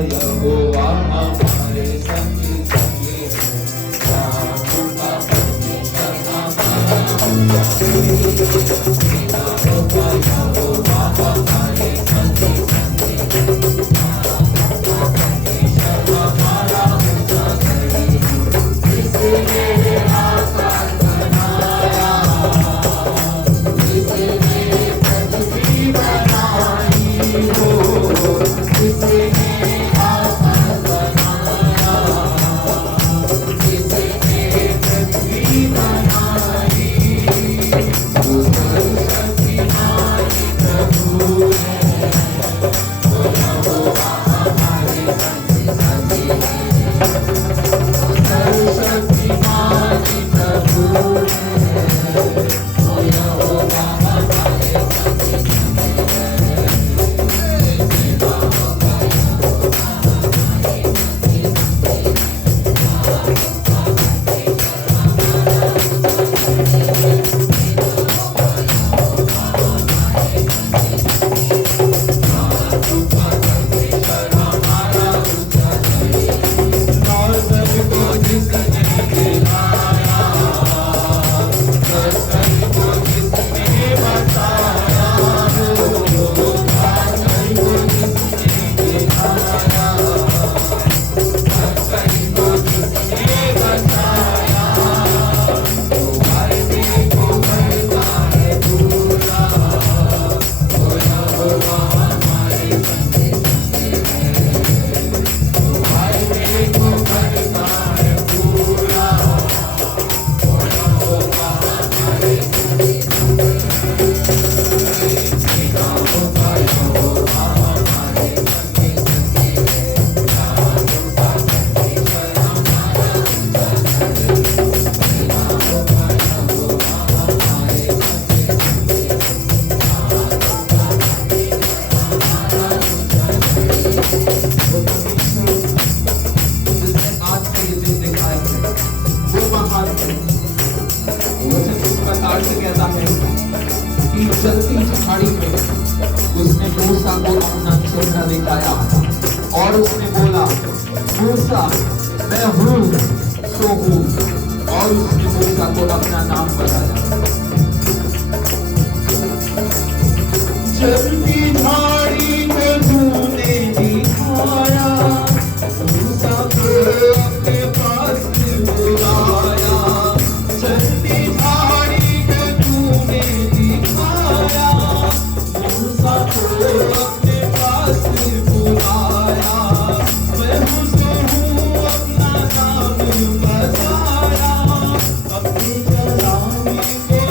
यहोवा हमारे संगी संगी है। याकूब का परमेश्वर हमारा होगा। यहोवा हमारे संगी संगी है। परमेश्वर हमारा होगा। जिसने आकाश बनाया, जिसने पृथ्वी बनाई हो, जिसने आकाश बनाया, जिसने पृथ्वी बनाई, वो सर्वशक्तिमान प्रभु है। वो यहोवा हमारे संगी संगी है। वो सर्वशक्तिमान प्रभु है। वो यहोवा हमारे संगी संगी है। चलती झाड़ी में उसने मूसा को अपना चेहरा दिखाया और उसने बोला, मूसा मैं हूँ सो हूँ। और उसने मूसा को अपना नाम बताया। चलती झाड़ी में तूने दिखाया, मूसा को अपने पास बुलाया। चलती झाड़ी में तूने दिखाया, मूसा को अपने पास बुलाया। मैं मूसा हूँ, अपना नाम बताया। अपनी कलामी को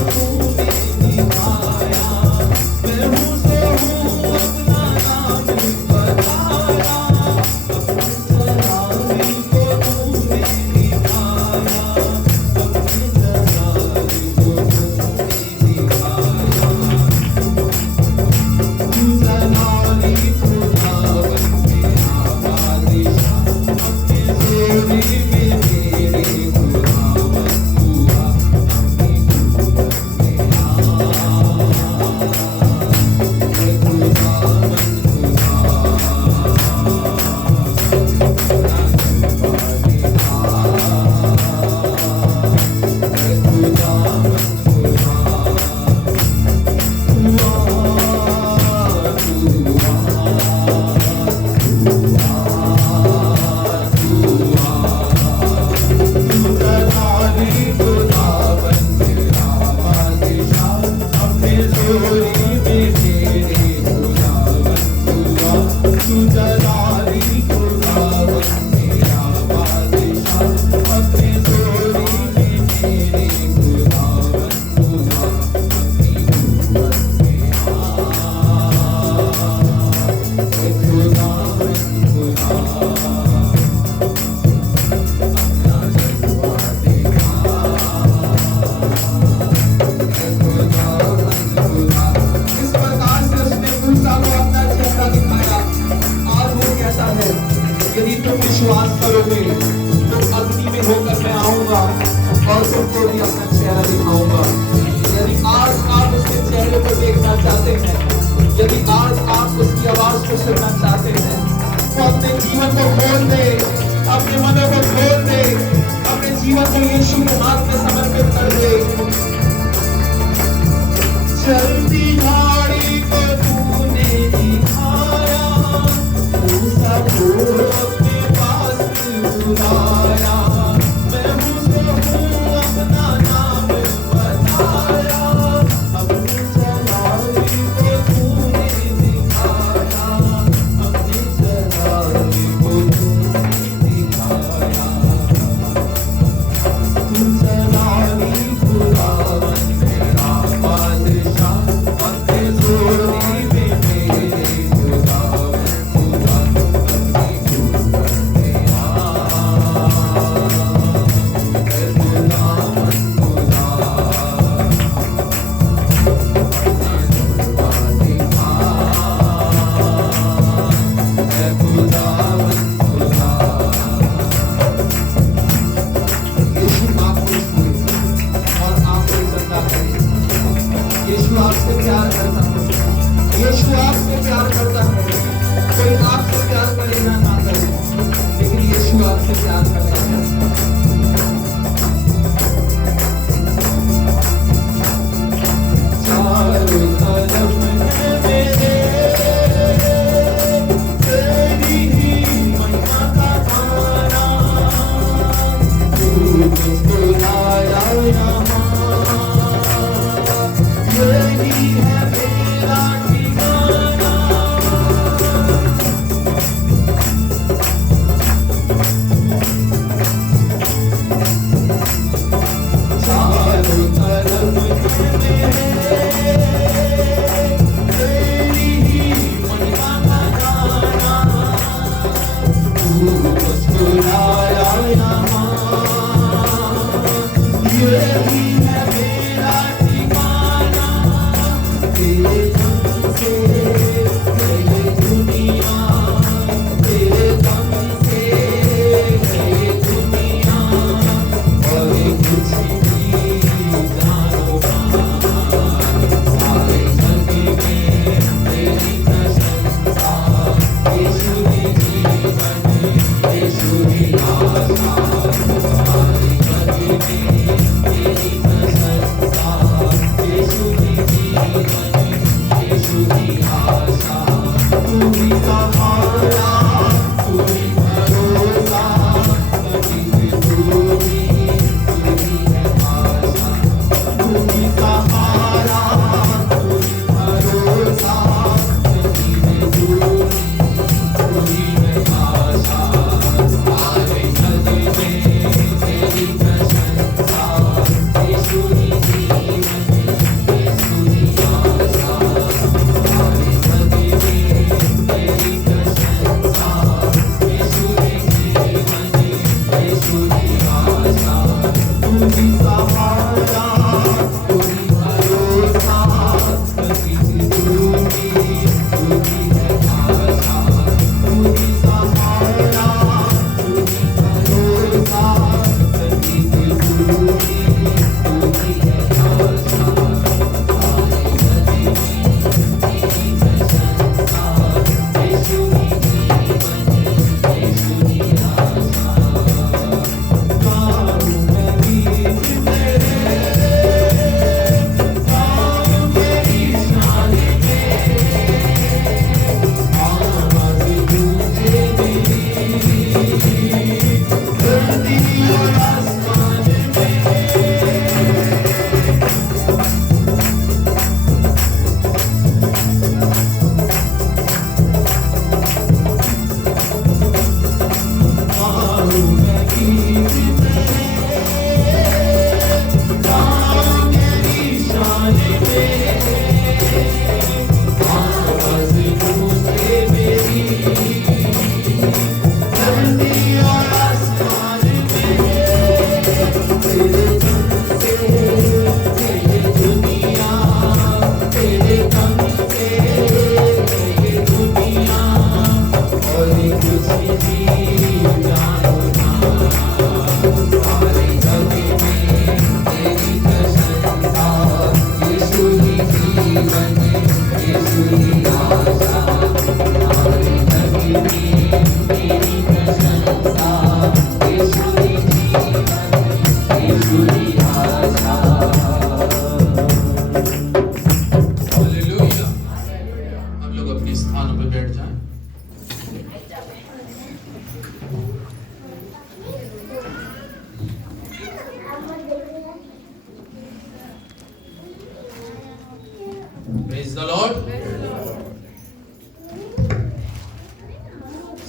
प्रेज द लॉर्ड।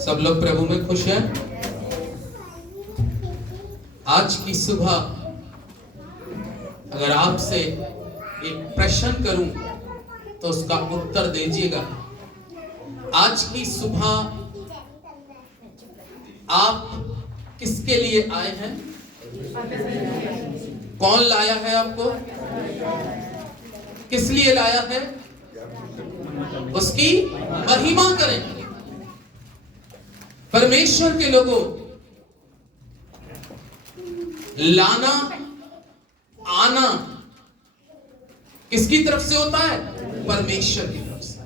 सब लोग प्रभु में खुश हैं। आज की सुबह अगर आपसे एक प्रश्न करूं तो उसका उत्तर दीजिएगा। आज की सुबह आप किसके लिए आए हैं? कौन लाया है आपको? किस लिए लाया है? उसकी महिमा करें। परमेश्वर के लोगों, लाना आना किसकी तरफ से होता है? परमेश्वर की तरफ से।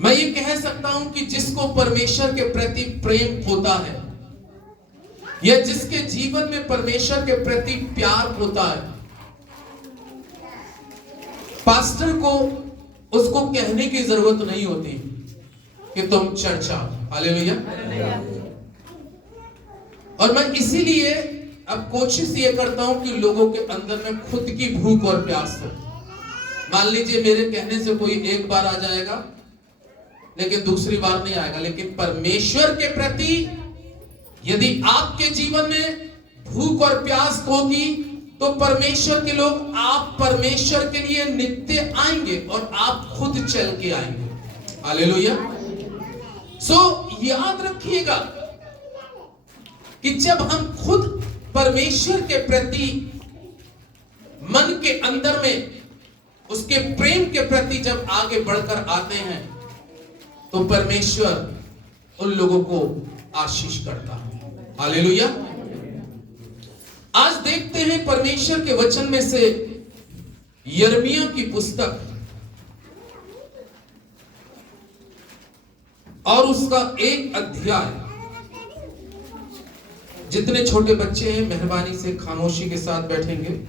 मैं ये कह सकता हूं कि जिसको परमेश्वर के प्रति प्रेम होता है या जिसके जीवन में परमेश्वर के प्रति प्यार होता है, पास्टर को उसको कहने की जरूरत नहीं होती कि तुम चर्च आओ। हालेलुया। और मैं इसीलिए अब कोशिश ये करता हूं कि लोगों के अंदर में खुद की भूख और प्यास हो। मान लीजिए मेरे कहने से कोई एक बार आ जाएगा लेकिन दूसरी बार नहीं आएगा, लेकिन परमेश्वर के प्रति यदि आपके जीवन में भूख और प्यास होगी तो परमेश्वर के लोग आप परमेश्वर के लिए नित्य आएंगे और आप खुद चल के आएंगे। हालेलुया। सो याद रखिएगा कि जब हम खुद परमेश्वर के प्रति मन के अंदर में उसके प्रेम के प्रति जब आगे बढ़कर आते हैं तो परमेश्वर उन लोगों को आशीष करता है। हालेलुया। आज देखते हैं परमेश्वर के वचन में से यिर्मयाह की पुस्तक और उसका एक अध्याय। जितने छोटे बच्चे हैं मेहरबानी से खामोशी के साथ बैठेंगे।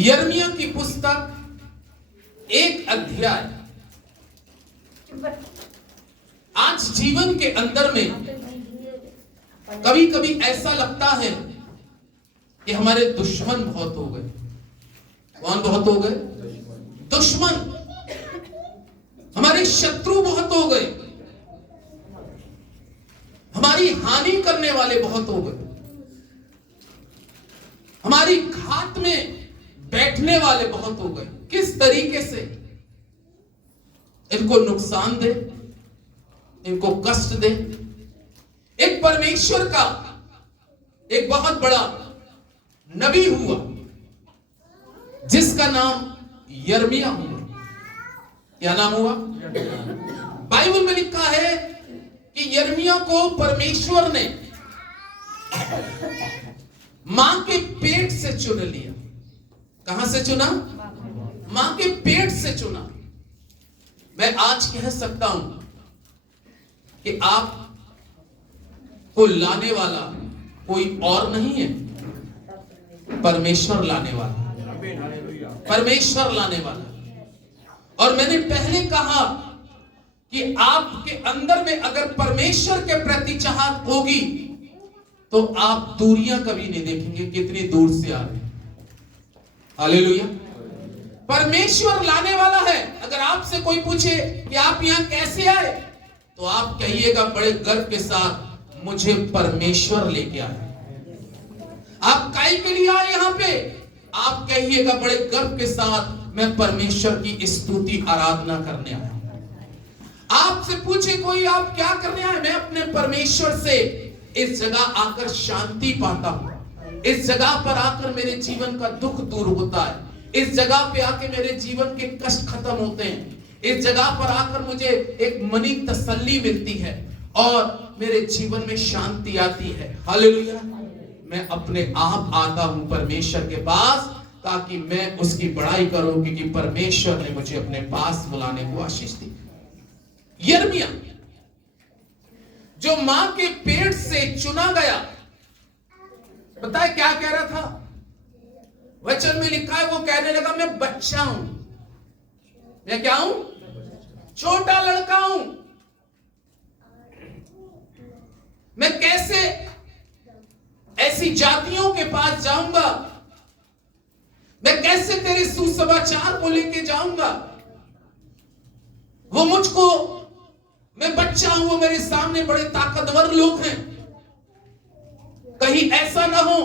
यिर्मयाह की पुस्तक एक अध्याय। आज जीवन के अंदर में कभी कभी ऐसा लगता है कि हमारे दुश्मन बहुत हो गए। कौन बहुत हो गए? दुश्मन। हमारे शत्रु बहुत हो गए। हमारी हानि करने वाले बहुत हो गए। हमारी घात में बैठने वाले बहुत हो गए। किस तरीके से? इनको नुकसान दे, इनको कष्ट दे। एक परमेश्वर का एक बहुत बड़ा नबी हुआ जिसका नाम यिर्मयाह हुआ। क्या नाम हुआ? बाइबल में लिखा है कि यिर्मयाह को परमेश्वर ने मां के पेट से चुन लिया। कहां से चुना? मां के पेट से चुना। मैं आज कह सकता हूं कि आप को लाने वाला कोई और नहीं है, परमेश्वर लाने वाला। परमेश्वर लाने वाला। और मैंने पहले कहा कि आपके अंदर में अगर परमेश्वर के प्रति चाहत होगी तो आप दूरियां कभी नहीं देखेंगे कितनी दूर से आ रहे हैं। हालेलुया। परमेश्वर लाने वाला है। अगर आपसे कोई पूछे कि आप यहां कैसे आए तो आप कहिएगा बड़े गर्व के साथ, मुझे परमेश्वर लेके आया। आप काहे के लिए आए यहां पे? आप कहिएगा बड़े गर्व के साथ, मैं परमेश्वर की स्तुति आराधना करने आया। आपसे पूछे कोई आप क्या करने आए? मैं अपने परमेश्वर से इस जगह आकर शांति पाता हूं। इस जगह पर आकर मेरे जीवन का दुख दूर होता है। इस जगह पे आके मेरे जीवन के कष्ट खत्म होते हैं। इस जगह पर आकर मुझे एक मनी तसल्ली मिलती है और मेरे जीवन में शांति आती है। हालेलुया। मैं अपने आप आता हूं परमेश्वर के पास ताकि मैं उसकी बड़ाई करूं, क्योंकि परमेश्वर ने मुझे अपने पास बुलाने को आशीष दी। यिर्मयाह जो मां के पेट से चुना गया, बताए क्या कह रहा था? वचन में लिखा है, वो कहने लगा मैं बच्चा हूं। मैं क्या हूं? छोटा लड़का हूं। मैं कैसे ऐसी जातियों के पास जाऊंगा? मैं कैसे तेरे सुसमाचार को लेके जाऊंगा। वो मुझको, मैं बच्चा हूं, वो मेरे सामने बड़े ताकतवर लोग हैं। कहीं ऐसा ना हो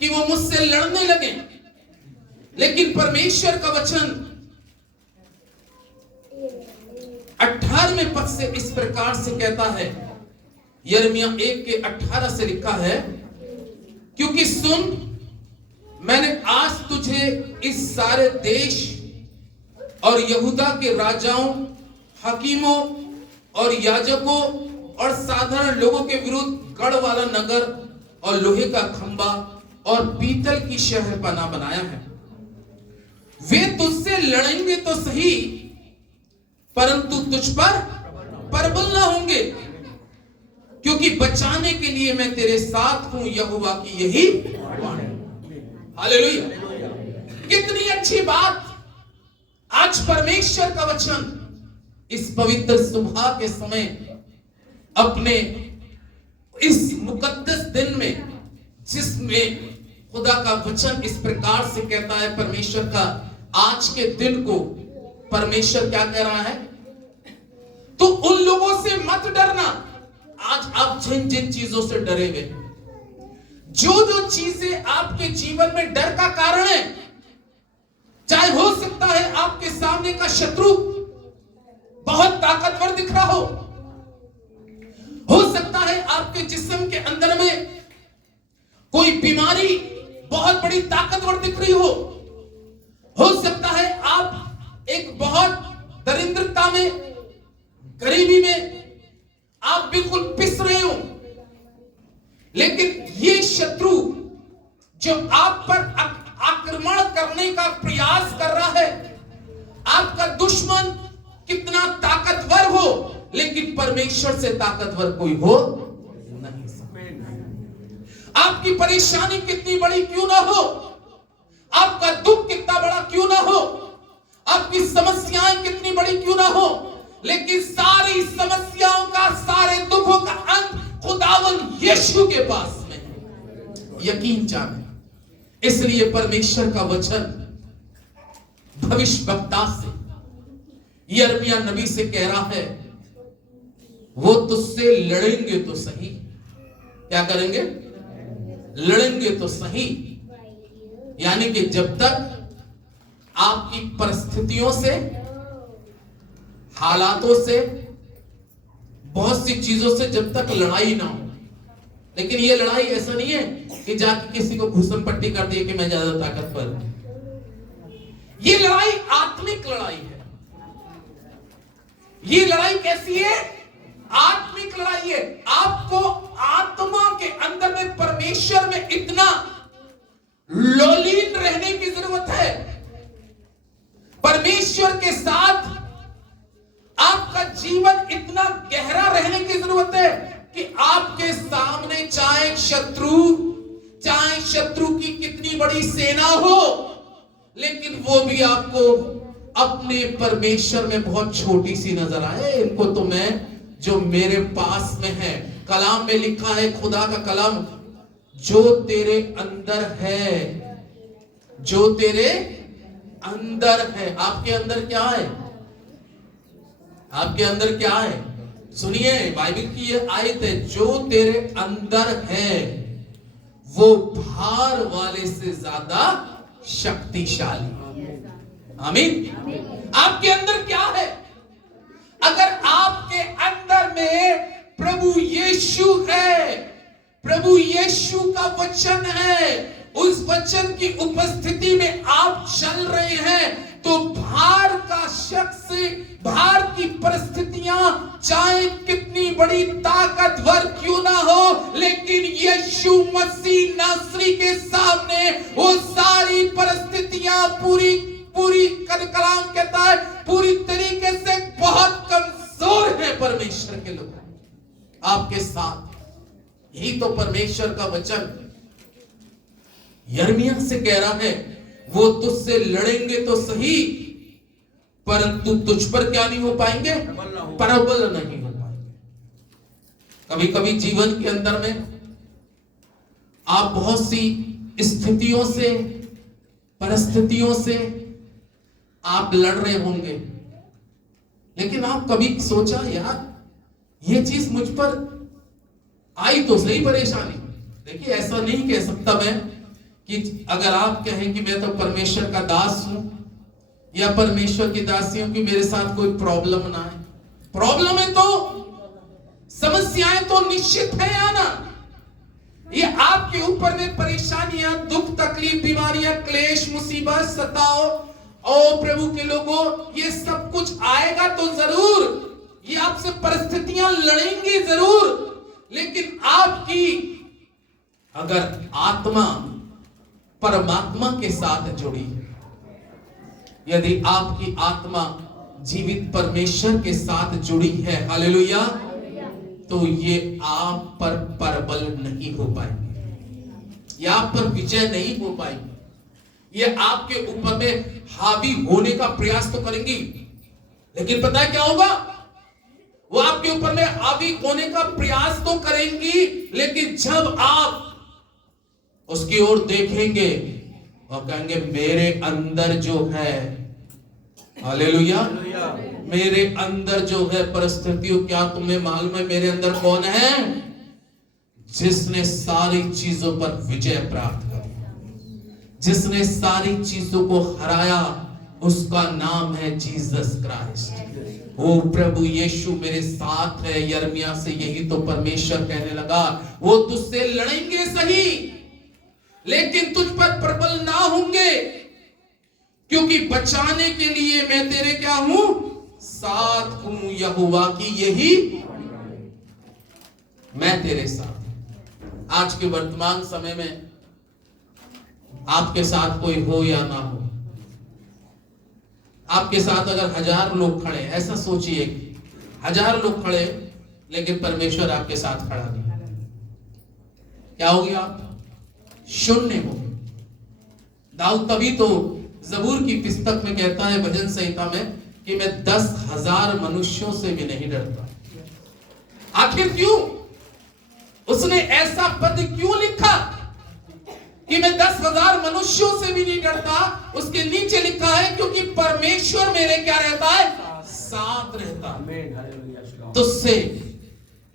कि वो मुझसे लड़ने लगे। लेकिन परमेश्वर का वचन 18वें पद से इस प्रकार से कहता है, यिर्मयाह 1:18 से लिखा है, क्योंकि सुन, मैंने आज तुझे इस सारे देश और यहूदा के राजाओं, हकीमों और याजकों और साधारण लोगों के विरुद्ध गढ़ वाला नगर और लोहे का खंबा और पीतल की शहरपनाह बनाया है। वे तुझसे लड़ेंगे तो सही, परंतु तुझ पर प्रबल ना होंगे, क्योंकि बचाने के लिए मैं तेरे साथ हूं, यहोवा की यही वाणी। हालेलुया। कितनी अच्छी बात। आज परमेश्वर का वचन इस पवित्र सुबह के समय अपने इस मुकद्दस दिन में, जिसमें खुदा का वचन इस प्रकार से कहता है, परमेश्वर का आज के दिन को परमेश्वर क्या कह रहा है, तो उन लोगों से मत डरना। आज आप जिन जिन चीजों से डरे हुए, जो चीजें आपके जीवन में डर का कारण है, चाहे हो सकता है आपके सामने का शत्रु बहुत ताकतवर दिख रहा हो सकता है आपके जिस्म के अंदर में कोई बीमारी बहुत बड़ी ताकतवर दिख रही हो सकता है आप एक बहुत दरिद्रता में, गरीबी में आप बिल्कुल पिस रहे हो। लेकिन ये शत्रु जो आप पर आक्रमण करने का प्रयास कर रहा है, आपका दुश्मन कितना ताकतवर हो, लेकिन परमेश्वर से ताकतवर कोई हो नहीं सकता। आपकी परेशानी कितनी बड़ी क्यों ना हो, आपका दुख कितना बड़ा क्यों ना हो, आपकी समस्याएं कितनी बड़ी क्यों ना हो, लेकिन सारी समस्याओं का, सारे दुखों का अंत खुदावन यीशु के पास में है। यकीन जाने। इसलिए परमेश्वर का वचन भविष्यवक्ता से, यिर्मयाह नबी से कह रहा है, वो तुझसे लड़ेंगे तो सही। क्या करेंगे? लड़ेंगे तो सही। यानी कि जब तक आपकी परिस्थितियों से, हालातों से, बहुत सी चीजों से जब तक लड़ाई ना हो। लेकिन ये लड़ाई ऐसा नहीं है कि जाके किसी को घुसन पट्टी कर दिए कि मैं ज्यादा ताकतवर हूं। ये लड़ाई आत्मिक लड़ाई है। ये लड़ाई कैसी है? आत्मिक लड़ाई है। आपको आत्मा के अंदर में परमेश्वर में इतना लोलीन रहने की जरूरत है। परमेश्वर के साथ आपका जीवन इतना गहरा रहने की जरूरत है कि आपके सामने चाहे शत्रु की कितनी बड़ी सेना हो, लेकिन वो भी आपको अपने परमेश्वर में बहुत छोटी सी नजर आए। इनको तो मैं, जो मेरे पास में है, कलाम में लिखा है, खुदा का कलाम, जो तेरे अंदर है, जो तेरे अंदर है। आपके अंदर क्या है? आपके अंदर क्या है? सुनिए, बाइबल की ये आयत है, जो तेरे अंदर है वो भार वाले से ज्यादा शक्तिशाली। आमीन। आपके अंदर क्या है? अगर आपके अंदर में प्रभु यीशु है, प्रभु यीशु का वचन है, उस वचन की उपस्थिति में आप चल रहे हैं, तो भार का शख्स, भार की परिस्थितियां चाहे कितनी बड़ी ताकतवर क्यों ना हो, लेकिन यीशु मसीह नासरी के सामने वो सारी परिस्थितियां पूरी कलाम कहता है पूरी तरीके से बहुत कमजोर है। परमेश्वर के लोग आपके साथ, यही तो परमेश्वर का वचन यिर्मयाह से कह रहा है, वो तुझसे लड़ेंगे तो सही, परंतु तुझ पर क्या नहीं हो पाएंगे? प्रबल नहीं हो पाएंगे। कभी कभी जीवन के अंदर में आप बहुत सी स्थितियों से, परिस्थितियों से आप लड़ रहे होंगे, लेकिन आप कभी सोचा यार ये चीज मुझ पर आई तो सही परेशानी। देखिए ऐसा नहीं कह सकता मैं कि अगर आप कहें कि मैं तो परमेश्वर का दास हूं या परमेश्वर की दासी हूं कि मेरे साथ कोई प्रॉब्लम ना आए। प्रॉब्लम है तो समस्याएं तो निश्चित है आना। ये आपके ऊपर में परेशानियां, दुख, तकलीफ, बीमारियां, क्लेश, मुसीबत, सताओ और प्रभु के लोगों, ये सब कुछ आएगा तो जरूर। ये आपसे परिस्थितियां लड़ेंगी जरूर, लेकिन आपकी अगर आत्मा परमात्मा के साथ जुड़ी है, यदि आपकी आत्मा जीवित परमेश्वर के साथ जुड़ी है, हालेलुया, तो ये आप पर प्रबल नहीं हो पाएंगे, ये आप पर विजय नहीं हो पाएंगे। ये आपके ऊपर में हावी होने का प्रयास तो करेंगी, लेकिन पता है क्या होगा? वो आपके ऊपर में हावी होने का प्रयास तो करेंगी, लेकिन जब आप उसकी ओर देखेंगे और कहेंगे मेरे अंदर जो है, हालेलुया, मेरे अंदर जो है परिस्थितियों, क्या तुम्हें मालूम है मेरे अंदर कौन है? जिसने सारी चीजों पर विजय प्राप्त की, जिसने सारी चीजों को हराया, उसका नाम है जीसस क्राइस्ट। ओ प्रभु यीशु मेरे साथ है। यिर्मयाह से यही तो परमेश्वर कहने लगा, वो तुझसे लड़ेंगे सही, लेकिन तुझ पर प्रबल ना होंगे, क्योंकि बचाने के लिए मैं तेरे क्या हूं? साथ हूं। यहोवा की यही मैं तेरे साथ। आज के वर्तमान समय में आपके साथ कोई हो या ना हो, आपके साथ अगर 1000 लोग खड़े, ऐसा सोचिए 1000 लोग खड़े लेकिन परमेश्वर आपके साथ खड़ा नहीं, क्या हो गया? शून्य हो गए। दाऊद तभी तो जबूर की पुस्तक में कहता है, भजन संहिता में, कि मैं 10,000 मनुष्यों से भी नहीं डरता। आखिर क्यों? उसने ऐसा पद क्यों लिखा कि मैं 10,000 मनुष्यों से भी नहीं डरता? उसके नीचे लिखा है क्योंकि परमेश्वर मेरे क्या रहता है? साथ रहता है। तुझसे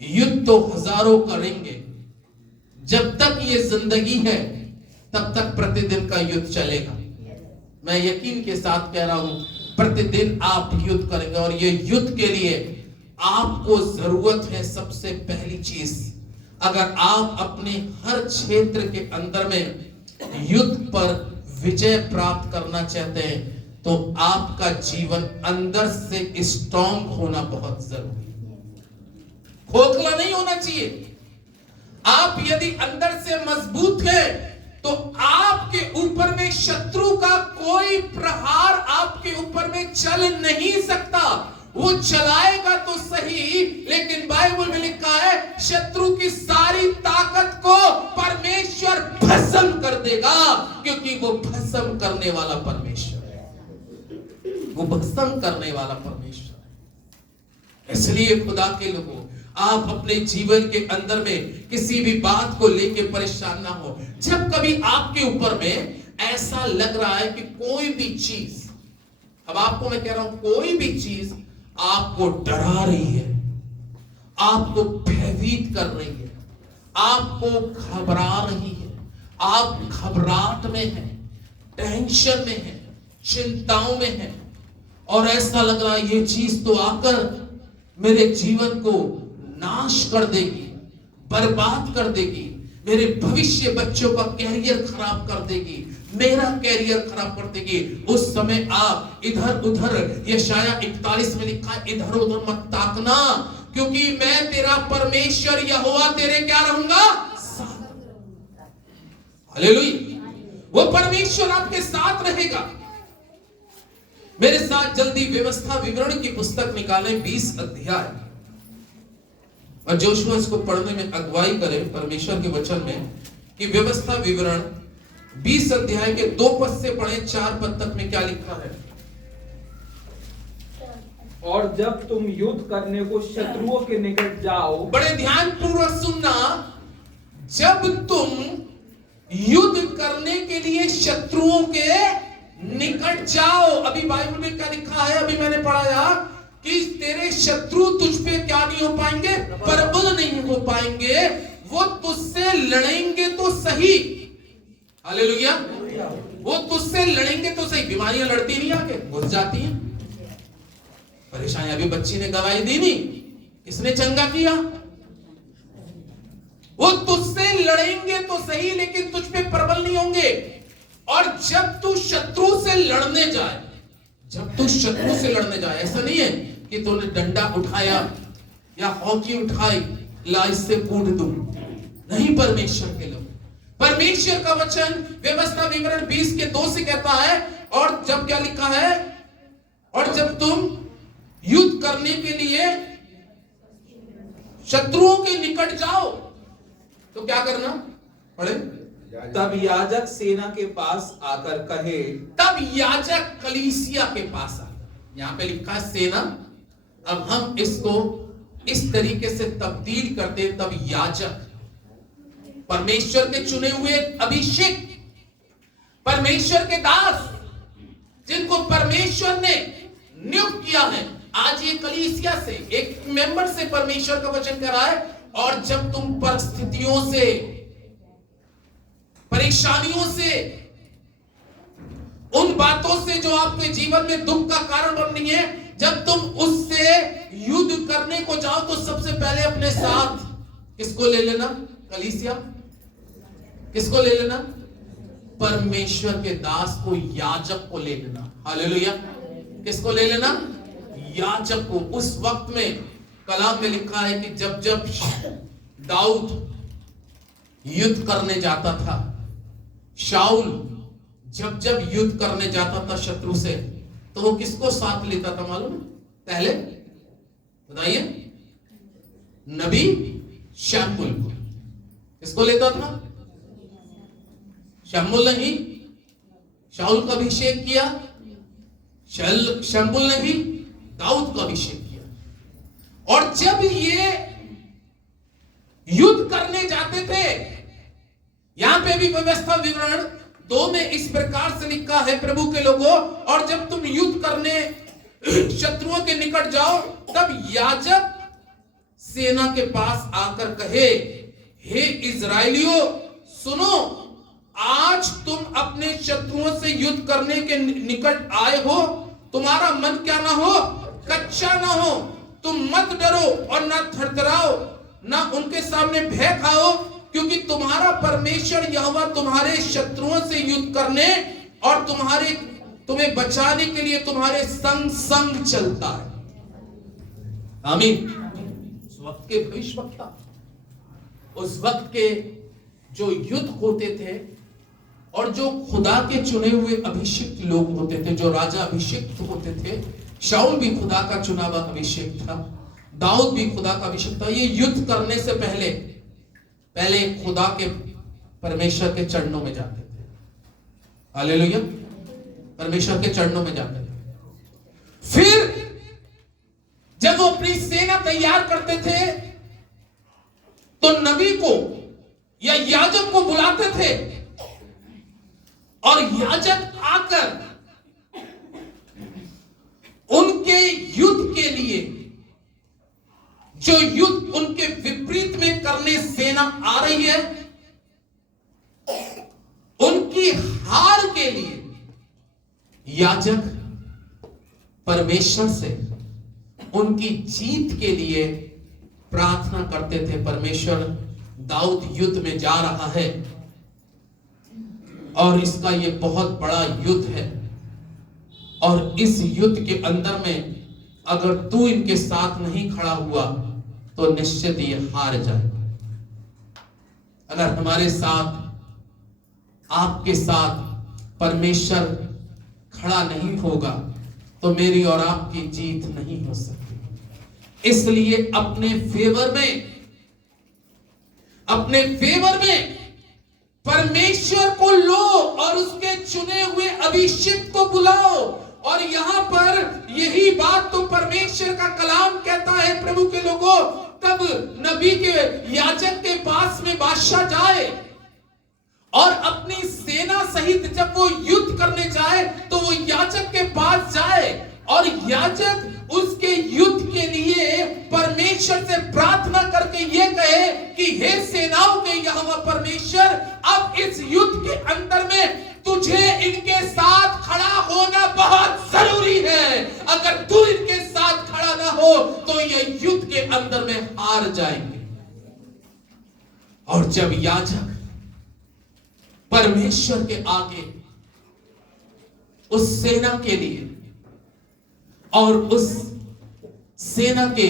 युद्ध तो हजारों करेंगे, जब तक ये जिंदगी है तब तक प्रतिदिन का युद्ध चलेगा। मैं यकीन के साथ कह रहा हूं, प्रतिदिन आप युद्ध करेंगे, और ये युद्ध के लिए आपको जरूरत है सबसे पहली चीज, अगर आप अपने हर क्षेत्र के अंदर में युद्ध पर विजय प्राप्त करना चाहते हैं, तो आपका जीवन अंदर से स्ट्रांग होना बहुत जरूरी है, खोखला नहीं होना चाहिए। आप यदि अंदर से मजबूत हैं, तो आपके ऊपर में शत्रु का कोई प्रहार आपके ऊपर में चल नहीं सकता। वो चलाएगा तो सही, लेकिन बाइबल में लिखा है शत्रु की सारी ताकत को परमेश्वर भस्म कर देगा, क्योंकि वो भस्म करने वाला परमेश्वर है, वो भस्म करने वाला परमेश्वर है। इसलिए खुदा के लोगों, आप अपने जीवन के अंदर में किसी भी बात को लेके परेशान ना हो। जब कभी आपके ऊपर में ऐसा लग रहा है कि कोई भी चीज, अब आपको मैं कह रहा हूं, कोई भी चीज आपको डरा रही है, आपको भयभीत कर रही है, आपको घबरा रही है, आप घबराहट में हैं, टेंशन में हैं, चिंताओं में हैं, और ऐसा लग रहा है ये चीज तो आकर मेरे जीवन को नाश कर देगी, बर्बाद कर देगी, मेरे भविष्य, बच्चों का कैरियर खराब कर देगी, मेरा कैरियर खराब कर देगी। उस समय आप इधर उधर, यशाया 41 में लिखा है, इधर उधर मत ताकना, क्योंकि मैं तेरा परमेश्वर यहोवा तेरे क्या रहूंगा? हालेलुया। वो परमेश्वर आपके साथ रहेगा। मेरे साथ जल्दी व्यवस्था विवरण की पुस्तक निकालें, 20 अध्याय, और जोशुआ इसको पढ़ने में अगुवाई करे परमेश्वर के वचन में, कि व्यवस्था विवरण 20 अध्याय के 2 पद से पढ़े 4 पद तक में क्या लिखा है। और जब तुम युद्ध करने को शत्रुओं के निकट जाओ, बड़े ध्यान पूर्वक सुनना, जब तुम युद्ध करने के लिए शत्रुओं के निकट जाओ। अभी बाइबल में क्या लिखा है, अभी मैंने पढ़ाया कि तेरे शत्रु तुझ पे क्या नहीं हो पाएंगे, प्रबल नहीं हो पाएंगे, वो तुझसे लड़ेंगे तो सही। हालेलुया। वो तुझसे लड़ेंगे तो सही। बीमारियां लड़ती नहीं, आगे घुस जाती हैं। परेशानी, अभी बच्ची ने गवाही दी नहीं, किसने चंगा किया? वो तुझसे लड़ेंगे तो सही, लेकिन तुझ पे प्रबल नहीं होंगे। और जब तू शत्रु से लड़ने जाए, जब तू शत्रु से लड़ने जाए, ऐसा नहीं है कि तूने डंडा उठाया या हॉकी उठाई, ला इससे कूद दूं। नहीं, परमेश्वर के लोग, परमेश्वर का वचन व्यवस्था विवरण 20 के 2 से कहता है, और जब क्या लिखा है, और जब तुम युद्ध करने के लिए शत्रुओं के निकट जाओ तो क्या करना पड़े? तब याजक सेना के पास आकर कहे, तब याजक कलीसिया के पास आ। यहां पे लिखा है सेना, अब हम इसको इस तरीके से तब्दील करते, तब याजक, परमेश्वर के चुने हुए अभिषेक, परमेश्वर के दास, जिनको परमेश्वर ने नियुक्त किया है। आज ये कलीसिया से, एक मेंबर से परमेश्वर का वचन कर रहा है। और जब तुम परिस्थितियों से, परेशानियों से, उन बातों से जो आपके जीवन में दुख का कारण बन रही है, जब तुम उससे युद्ध करने को जाओ तो सबसे पहले अपने साथ किसको ले लेना? कलीसिया। किसको ले लेना? परमेश्वर के दास को, याजक को ले लेना। हालेलुया। किसको ले लेना? याजक को। उस वक्त में कलाम में लिखा है कि जब जब दाऊद युद्ध करने जाता था, शाऊल जब जब युद्ध करने जाता था शत्रु से, तो वो किसको साथ लेता था मालूम? पहले बताइए, नबी शमूएल को। किसको लेता था? शमूएल ने ही शाऊल का अभिषेक किया, शमूएल ने ही दाऊद का अभिषेक किया। और जब ये युद्ध करने जाते थे, यहां पे भी व्यवस्था विवरण 2 में इस प्रकार से लिखा है, प्रभु के लोगों, और जब तुम युद्ध करने शत्रुओं के निकट जाओ, तब याजक सेना के पास आकर कहे, हे इजराइलियों सुनो, आज तुम अपने शत्रुओं से युद्ध करने के निकट आए हो। तुम्हारा मन क्या ना हो? कच्चा ना हो। तुम मत डरो और ना थरथराओ, ना उनके सामने भय खाओ, क्योंकि तुम्हारा परमेश्वर यहोवा तुम्हारे शत्रुओं से युद्ध करने और तुम्हें बचाने के लिए तुम्हारे संग संग चलता है। आमीन। उस वक्त के भविष्यवक्ता, उस वक्त के जो युद्ध होते थे, और जो खुदा के चुने हुए अभिषिक्त लोग होते थे, जो राजा अभिषिक्त होते थे, शाऊल भी खुदा का चुना हुआ अभिषेक था, दाऊद भी खुदा का अभिषेक था। ये युद्ध करने से पहले खुदा के, परमेश्वर के चरणों में जाते थे। हालेलुया। परमेश्वर के चरणों में जाते थे। फिर जब वो अपनी सेना तैयार करते थे, तो नबी को या याजक को बुलाते थे, और याजक आकर उनके युद्ध के लिए, जो युद्ध उनके विपरीत में करने सेना आ रही है, उनकी हार के लिए याजक परमेश्वर से उनकी जीत के लिए प्रार्थना करते थे। परमेश्वर, दाऊद युद्ध में जा रहा है और इसका ये बहुत बड़ा युद्ध है, और इस युद्ध के अंदर में अगर तू इनके साथ नहीं खड़ा हुआ तो निश्चित ये हार जाएगा। अगर हमारे साथ, आपके साथ परमेश्वर खड़ा नहीं होगा तो मेरी और आपकी जीत नहीं हो सकती। इसलिए अपने फेवर में परमेश्वर को लो और उसके चुने हुए अभिषेक को बुलाओ। और यहां पर यही बात तो परमेश्वर का कलाम कहता है, प्रभु के लोगों, तब नबी के, याजक के पास में बादशाह जाए और अपनी सेना सहित जब वो युद्ध करने जाए तो वो याजक के पास जाए और याजक उसके युद्ध के लिए परमेश्वर से प्रार्थना करके ये कहे कि हे सेनाओं के यहोवा परमेश्वर, अब इस युद्ध के अंदर में तुझे इनके साथ खड़ा होना बहुत जरूरी है। अगर तू इनके साथ खड़ा ना हो तो ये युद्ध के अंदर में हार जाएंगे। और जब याजक परमेश्वर के आगे उस सेना के लिए और उस सेना के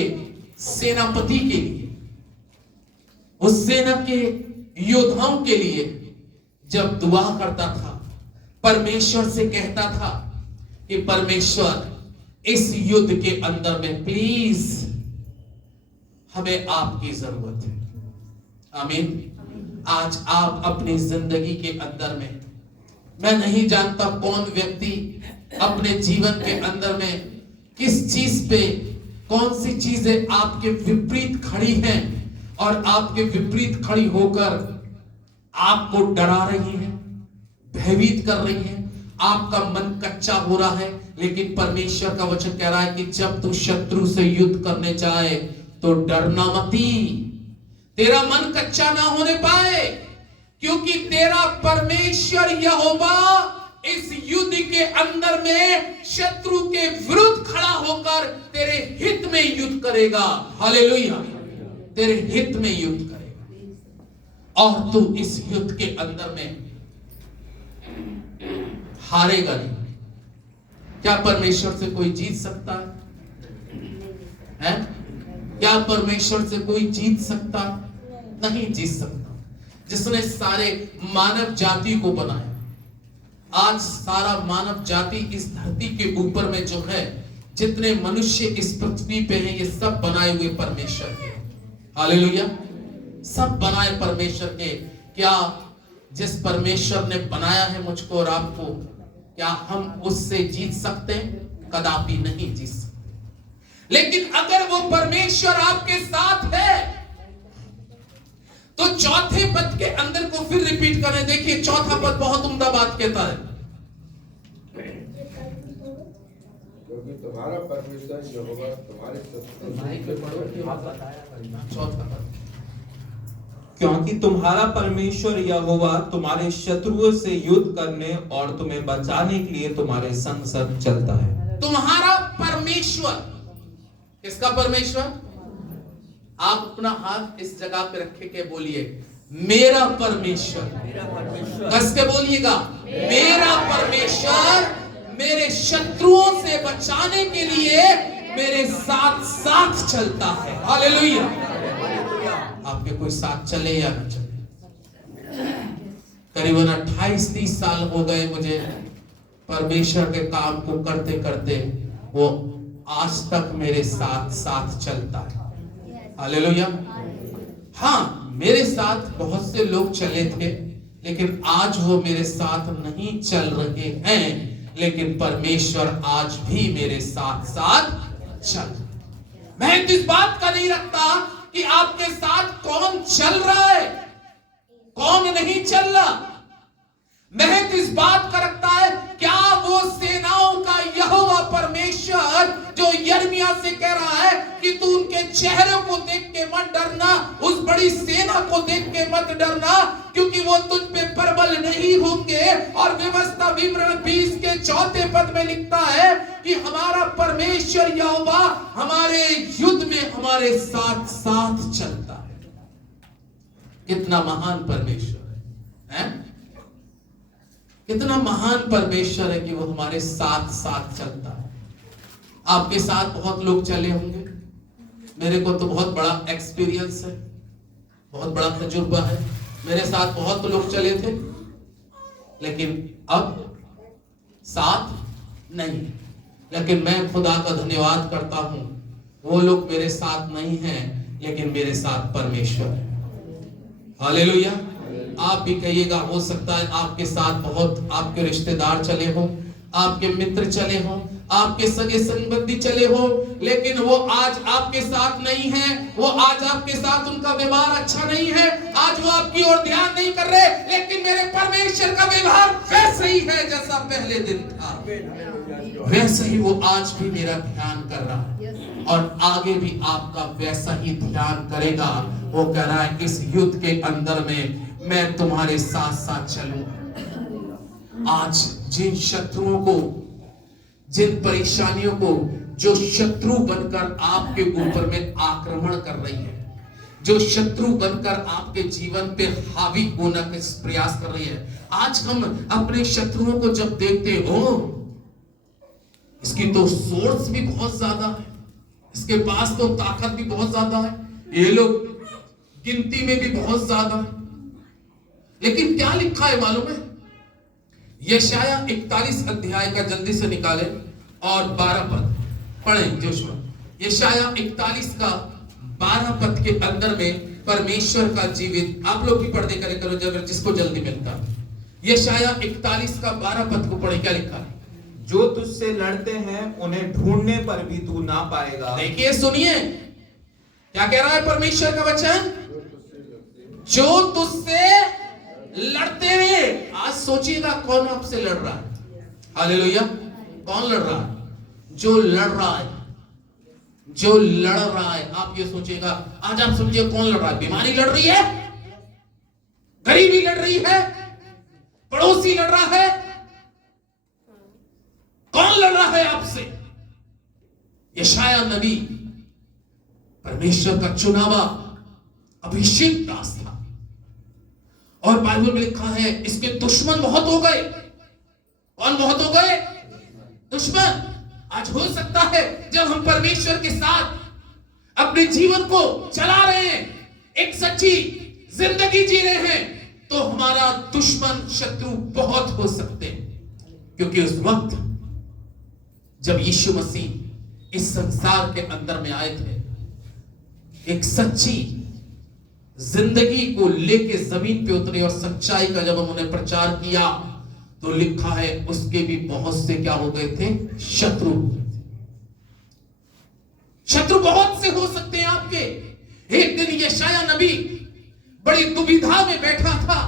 सेनापति के लिए, उस सेना के योद्धाओं के लिए जब दुआ करता था, परमेश्वर से कहता था कि परमेश्वर इस युद्ध के अंदर में प्लीज हमें आपकी जरूरत है। आमीन। आज आप अपनी जिंदगी के अंदर में, मैं नहीं जानता कौन व्यक्ति अपने जीवन के अंदर में किस चीज पे, कौन सी चीजें आपके विपरीत खड़ी हैं और आपके विपरीत खड़ी होकर आपको डरा रही हैं, भयभीत कर रही हैं, आपका मन कच्चा हो रहा है। लेकिन परमेश्वर का वचन कह रहा है कि जब तू शत्रु से युद्ध करने जाए तो डरना मती, तेरा मन कच्चा ना होने पाए, क्योंकि तेरा परमेश्वर यहोवा इस युद्ध के अंदर में शत्रु के विरुद्ध खड़ा होकर तेरे हित में युद्ध करेगा। हालेलुया। तेरे हित में युद्ध करेगा और तू इस युद्ध के अंदर में हारेगा नहीं। क्या परमेश्वर से कोई जीत सकता है? क्या परमेश्वर से कोई जीत सकता? नहीं जीत सकता। जिसने सारे मानव जाति को बनाया, आज सारा मानव जाति इस धरती के ऊपर में जो है, जितने मनुष्य इस पृथ्वी पे हैं, ये सब बनाए हुए परमेश्वर के। हालेलुया। सब बनाए परमेश्वर के। क्या जिस परमेश्वर ने बनाया है मुझको और आपको, क्या हम उससे जीत सकते हैं? कदापि नहीं जीत सकते। लेकिन अगर वो परमेश्वर आपके साथ है तो चौथे पद के अंदर को फिर रिपीट करें। देखिए चौथा पद बहुत उम्दा बात कहता है, क्योंकि तुम्हारा परमेश्वर यहोवा तुम्हारे चौथा पद, क्योंकि तुम्हारा परमेश्वर यहोवा तुम्हारे शत्रुओं से युद्ध करने और तुम्हें बचाने के लिए तुम्हारे संग संग चलता है। तुम्हारा परमेश्वर, किसका परमेश्वर? आप अपना हाथ इस जगह पे रखे के बोलिए, मेरा परमेश्वर। कस के बोलिएगा, मेरा परमेश्वर मेरे शत्रुओं से बचाने के लिए मेरे साथ साथ चलता है। हालेलुया। आपके कोई साथ चले या न चले, करीबन 28-30 साल हो गए मुझे परमेश्वर के काम को करते करते, वो आज तक मेरे साथ साथ चलता है। हालेलुया। हाँ, मेरे साथ बहुत से लोग चले थे, लेकिन आज वो मेरे साथ नहीं चल रहे हैं, लेकिन परमेश्वर आज भी मेरे साथ साथ चल। मैं इस बात का नहीं रखता कि आपके साथ कौन चल रहा है, कौन नहीं चल रहा। महत्व इस बात का रखता है, क्या वो सेनाओं का यहोवा परमेश्वर जो यिर्मयाह से कह रहा है कि तू उनके चेहरे को देख के मत डरना, उस बड़ी सेना को देख के मत डरना, क्योंकि वो तुझ पे प्रबल नहीं होंगे। और व्यवस्था विवरण 20 के चौथे पद में लिखता है कि हमारा परमेश्वर यहोवा हमारे युद्ध में हमारे साथ साथ चलता है। कितना महान परमेश्वर है? कितना महान परमेश्वर है कि वो हमारे साथ साथ चलता है। आपके साथ बहुत लोग चले होंगे, मेरे को तो बहुत बड़ा एक्सपीरियंस है, बहुत बड़ा तजुर्बा है। मेरे साथ बहुत लोग चले थे, लेकिन अब साथ नहीं। लेकिन मैं खुदा का धन्यवाद करता हूं, वो लोग मेरे साथ नहीं हैं, लेकिन मेरे साथ परमेश्वर है। हालेलुया। आप भी कहिएगा, हो सकता है आपके साथ बहुत आपके रिश्तेदार चले हो, आपके मित्र चले हो, आपके सगे संबंधी चले हो, लेकिन वो आज आपके साथ नहीं है, वो आज आपके साथ उनका व्यवहार अच्छा नहीं है, आज वो आपकी ओर ध्यान नहीं कर रहे, लेकिन मेरे परमेश्वर का व्यवहार वैसे ही है जैसा पहले दिन था, वैसे ही वो आज भी मेरा ध्यान कर रहा है और आगे भी आपका वैसा ही ध्यान करेगा। वो कह रहा है इस युद्ध के अंदर में मैं तुम्हारे साथ साथ चलूं। आज जिन शत्रुओं को, जिन परेशानियों को जो शत्रु बनकर आपके ऊपर में आक्रमण कर रही है, जो शत्रु बनकर आपके जीवन पे हावी होने का प्रयास कर रही है, आज हम अपने शत्रुओं को जब देखते हो, इसकी तो सोर्स भी बहुत ज्यादा है, इसके पास तो ताकत भी बहुत ज्यादा है, ये लोग गिनती में भी बहुत ज्यादा है, लेकिन क्या लिखा है मालूम है? यशाया 41 अध्याय का जल्दी से निकाले और 12 पद पढ़ें जोशुआ। यशाया 41 का 12 पद के अंदर में परमेश्वर का जीवित, आप लोग भी पढ़ने करे करो जब जिसको जल्दी मिलता। यशाया 41 का 12 पद को पढ़े, क्या लिखा है? जो तुझसे लड़ते हैं उन्हें ढूंढने पर भी तू ना पाएगा। देखिए सुनिए क्या कह रहा है परमेश्वर का वचन, जो तुझसे लड़ते हैं। आज सोचिएगा कौन आपसे लड़ रहा है? हालेलुया। कौन लड़ रहा है? जो लड़ रहा है, जो लड़ रहा है। आप ये सोचिएगा, आज आप समझिए कौन लड़ रहा है? बीमारी लड़ रही है, गरीबी लड़ रही है, पड़ोसी लड़ रहा है, कौन लड़ रहा है आपसे? यशाया नबी परमेश्वर का चुनावा अभिषेक दास था और बाइबल में लिखा है इसके दुश्मन बहुत हो गए। कौन बहुत हो गए? दुश्मन। आज हो सकता है जब हम परमेश्वर के साथ अपने जीवन को चला रहे हैं, एक सच्ची जिंदगी जी रहे हैं, तो हमारा दुश्मन शत्रु बहुत हो सकते हैं, क्योंकि उस वक्त जब यीशु मसीह इस संसार के अंदर में आए थे, एक सच्ची जिंदगी को लेके जमीन पे उतरे और सच्चाई का जब उन्होंने प्रचार किया, तो लिखा है उसके भी बहुत से क्या हो गए थे? शत्रु। शत्रु बहुत से हो सकते हैं आपके। एक दिन यशाया नबी बड़ी दुविधा में बैठा था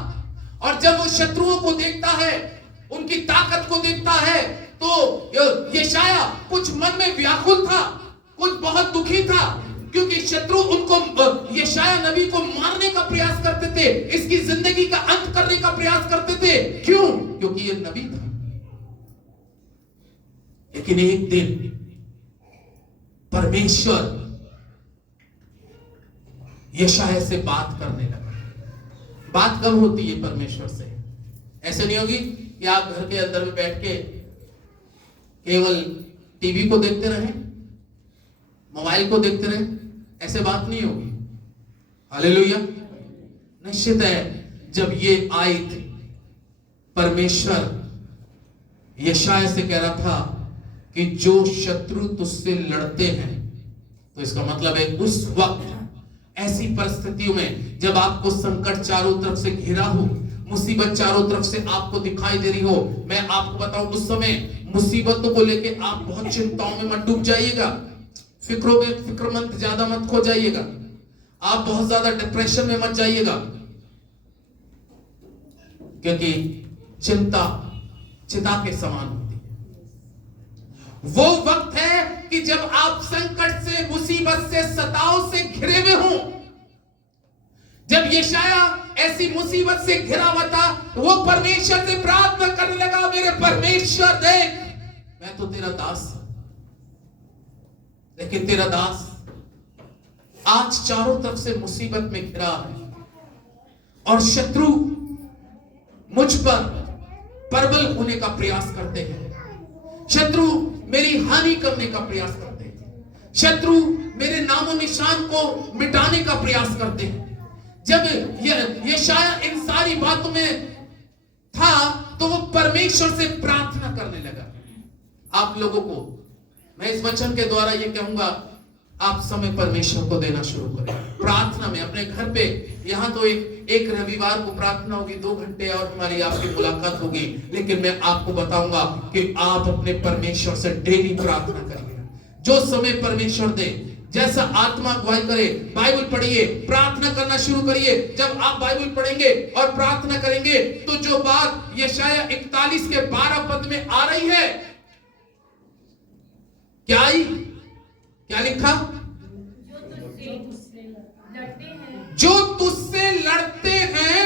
और जब वो शत्रुओं को देखता है, उनकी ताकत को देखता है, तो यशाया कुछ मन में व्याकुल था, कुछ बहुत दुखी था, क्योंकि शत्रु उनको यशाया नबी को मारने का प्रयास करते थे, इसकी जिंदगी का अंत करने का प्रयास करते थे। क्यों? क्योंकि ये नबी था। लेकिन एक दिन परमेश्वर यशाया से बात करने लगा। बात कब होती है परमेश्वर से? ऐसे नहीं होगी कि आप घर के अंदर में बैठ के केवल टीवी को देखते रहें, मोबाइल को देखते रहें, ऐसे बात नहीं होगी। हालेलुया। निश्चित है जब ये आई थी, परमेश्वर यशाया से कह रहा था कि जो शत्रु तुझसे लड़ते हैं, तो इसका मतलब है उस वक्त ऐसी परिस्थितियों में जब आपको संकट चारों तरफ से घिरा हो, मुसीबत चारों तरफ से आपको दिखाई दे रही हो, मैं आपको बताऊं उस समय मुसीबतों को लेके आप बहुत चिंताओं में मत डूब जाइएगा, फिक्रों में फिक्रमंद ज्यादा मत खो जाइएगा, आप बहुत ज्यादा डिप्रेशन में मत जाइएगा, क्योंकि चिंता चिता के समान होती है। वो वक्त है कि जब आप संकट से, मुसीबत से, सताव से घिरे हुए हों। जब यशाया ऐसी मुसीबत से घिरा हुआ था, वो परमेश्वर से प्रार्थना करने लगा, मेरे परमेश्वर देख, मैं तो तेरा दास हूं, लेकिन तेरा दास आज चारों तरफ से मुसीबत में घिरा है और शत्रु मुझ पर प्रबल होने का प्रयास करते हैं। शत्रु मेरी हानि करने का प्रयास करते हैं। शत्रु मेरे नामो निशान को मिटाने का प्रयास करते हैं। जब यशाया इन सारी बातों में था, तो वो परमेश्वर से प्रार्थना करने लगा। आप लोगों को मैं इस वचन के द्वारा ये कहूंगा, आप समय परमेश्वर को देना शुरू करें। प्रार्थना में अपने घर पे, यहाँ तो एक रविवार को प्रार्थना होगी, 2 घंटे और हमारी आपकी मुलाकात होगी, लेकिन मैं आपको बताऊंगा कि आप अपने परमेश्वर से डेली प्रार्थना करिए, जो समय परमेश्वर दे, जैसा आत्मा अगुवाई करे। बाइबल पढ़िए, प्रार्थना करना शुरू करिए। जब आप बाइबल पढ़ेंगे और प्रार्थना करेंगे तो जो बात यशाया 41 के 12 पद में आ रही है, क्या आई, क्या लिखा? जो तुझसे लड़ते हैं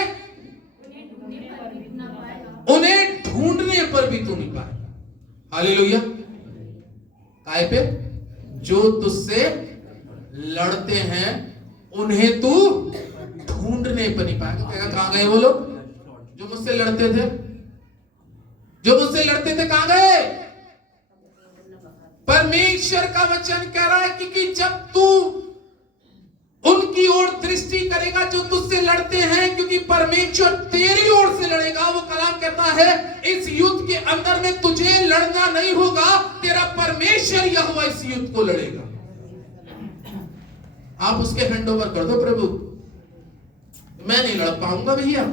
उन्हें ढूंढने पर भी तू नहीं पाएगा। हालेलुया। काय पे? जो तुझसे लड़ते हैं उन्हें तू ढूंढने पर नहीं पाएगा। कहां गए वो लोग जो मुझसे लड़ते थे? जो मुझसे लड़ते थे कहां गए? परमेश्वर का वचन कह रहा है कि जब तू उनकी ओर दृष्टि करेगा जो तुझसे लड़ते हैं, क्योंकि परमेश्वर तेरी ओर से लड़ेगा। वो कलाम कहता है इस युद्ध के अंदर में तुझे लड़ना नहीं होगा, तेरा परमेश्वर यहोवा इस युद्ध को लड़ेगा। आप उसके हैंड ओवर कर दो, प्रभु मैं नहीं लड़ पाऊंगा भैया,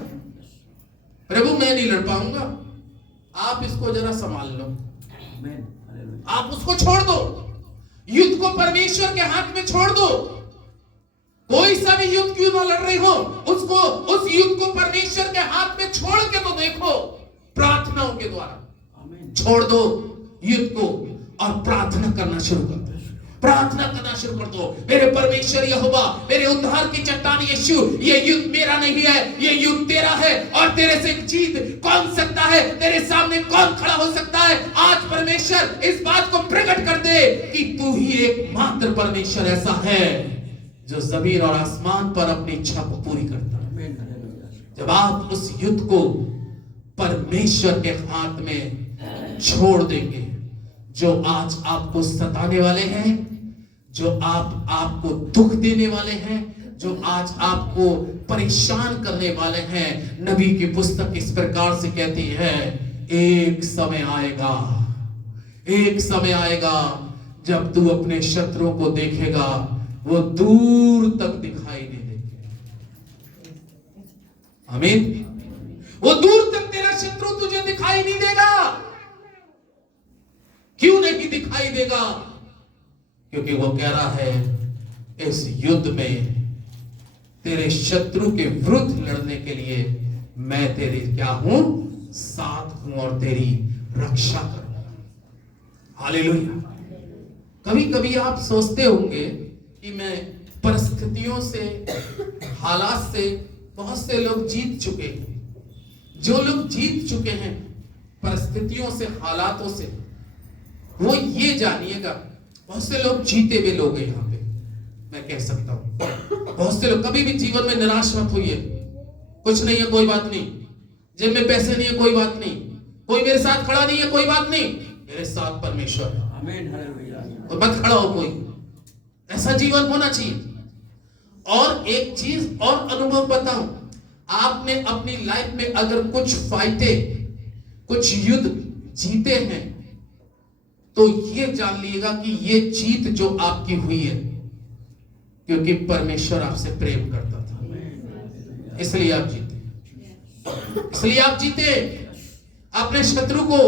प्रभु मैं नहीं लड़ पाऊंगा, आप इसको जरा संभाल लो, आप उसको छोड़ दो, युद्ध को परमेश्वर के हाथ में छोड़ दो। कोई सा भी युद्ध क्यों ना लड़ रहे हो, उसको, उस युद्ध को परमेश्वर के हाथ में छोड़ के तो देखो, प्रार्थनाओं के द्वारा छोड़ दो युद्ध को और प्रार्थना करना शुरू कर दो। प्रार्थना करना शुरू कर दो, मेरे परमेश्वर यहोवा, मेरे उद्धार की चट्टान यीशु, ये युद्ध मेरा नहीं है, ये युद्ध तेरा है, और तेरे से जीत कौन सकता है, तेरे सामने कौन खड़ा हो सकता है। आज परमेश्वर इस बात को प्रकट कर दे कि तू ही एकमात्र परमेश्वर ऐसा है जो जमीन और आसमान पर अपनी इच्छा को पूरी करता है। जब आप उस युद्ध को परमेश्वर के हाथ में छोड़ देंगे, जो आज आपको सताने वाले हैं, जो आपको दुख देने वाले हैं, जो आज आपको परेशान करने वाले हैं, नबी की पुस्तक इस प्रकार से कहती है, एक समय आएगा, एक समय आएगा जब तू अपने शत्रुओं को देखेगा, वो दूर तक दिखाई नहीं देंगे। आमीन। वो दूर तक तेरा शत्रु तुझे दिखाई नहीं देगा। क्यों नहीं दिखाई देगा? क्योंकि वो कह रहा है इस युद्ध में तेरे शत्रु के विरुद्ध लड़ने के लिए मैं तेरे क्या हूं? साथ हूं और तेरी रक्षा करूंगा। हालेलुया। कभी कभी आप सोचते होंगे कि मैं परिस्थितियों से, हालात से, बहुत से लोग जीत चुके हैं। जो लोग जीत चुके हैं परिस्थितियों से, हालातों से, वो ये जानिएगा, बहुत से लोग जीते हुए लोग हैं यहाँ पे, मैं कह सकता हूं। बहुत से लोग, कभी भी जीवन में निराश मत होइए। कुछ नहीं है, कोई बात नहीं, जेब में पैसे नहीं है, कोई बात नहीं, कोई मेरे साथ खड़ा नहीं है, कोई बात नहीं, मेरे साथ परमेश्वर है। आमीन, हालेलुया। और मत खड़ा हो कोई, ऐसा जीवन होना चाहिए। और एक चीज और अनुभव बताऊं, आपने अपनी लाइफ में अगर कुछ फाइटें, कुछ युद्ध जीते हैं, तो ये जान लीजिएगा कि ये जीत जो आपकी हुई है क्योंकि परमेश्वर आपसे प्रेम करता था, इसलिए आप जीते, इसलिए आप जीते। अपने शत्रु को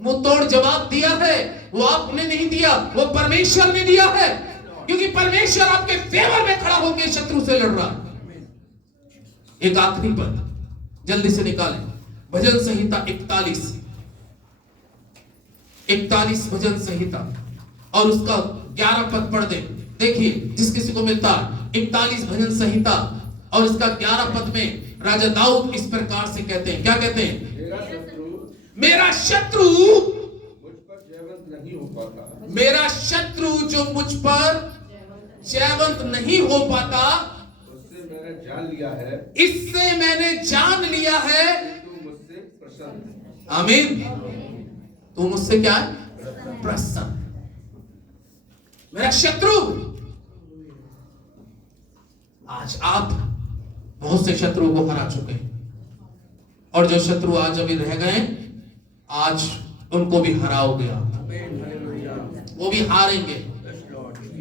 मुंह तोड़ जवाब दिया है, वो आपने नहीं दिया, वो परमेश्वर ने दिया है, क्योंकि परमेश्वर आपके फेवर में खड़ा होकर शत्रु से लड़ रहा है। एक आखिरी पद जल्दी से निकालें, भजन संहिता 41 भजन संहिता और उसका 11 पद पढ़ दे। देखिए, जिस किसी को मिलता है 41 भजन संहिता और इसका 11 पद में राजा दाऊद इस प्रकार से कहते हैं, क्या कहते हैं? मेरा शत्रु मुझ पर जयवंत नहीं हो पाता, मेरा शत्रु जो मुझ पर जयवंत नहीं हो पाता, उससे मैंने जान लिया है, इससे मैंने जान लिया है तू मुझसे प्रसन्न है। आमीन। तू मुझसे क्या है? प्रसन्न। मेरा शत्रु, आज आप बहुत से शत्रुओं को हरा चुके हैं, और जो शत्रु आज अभी रह गए, आज उनको भी हराओगे आप, वो भी हारेंगे।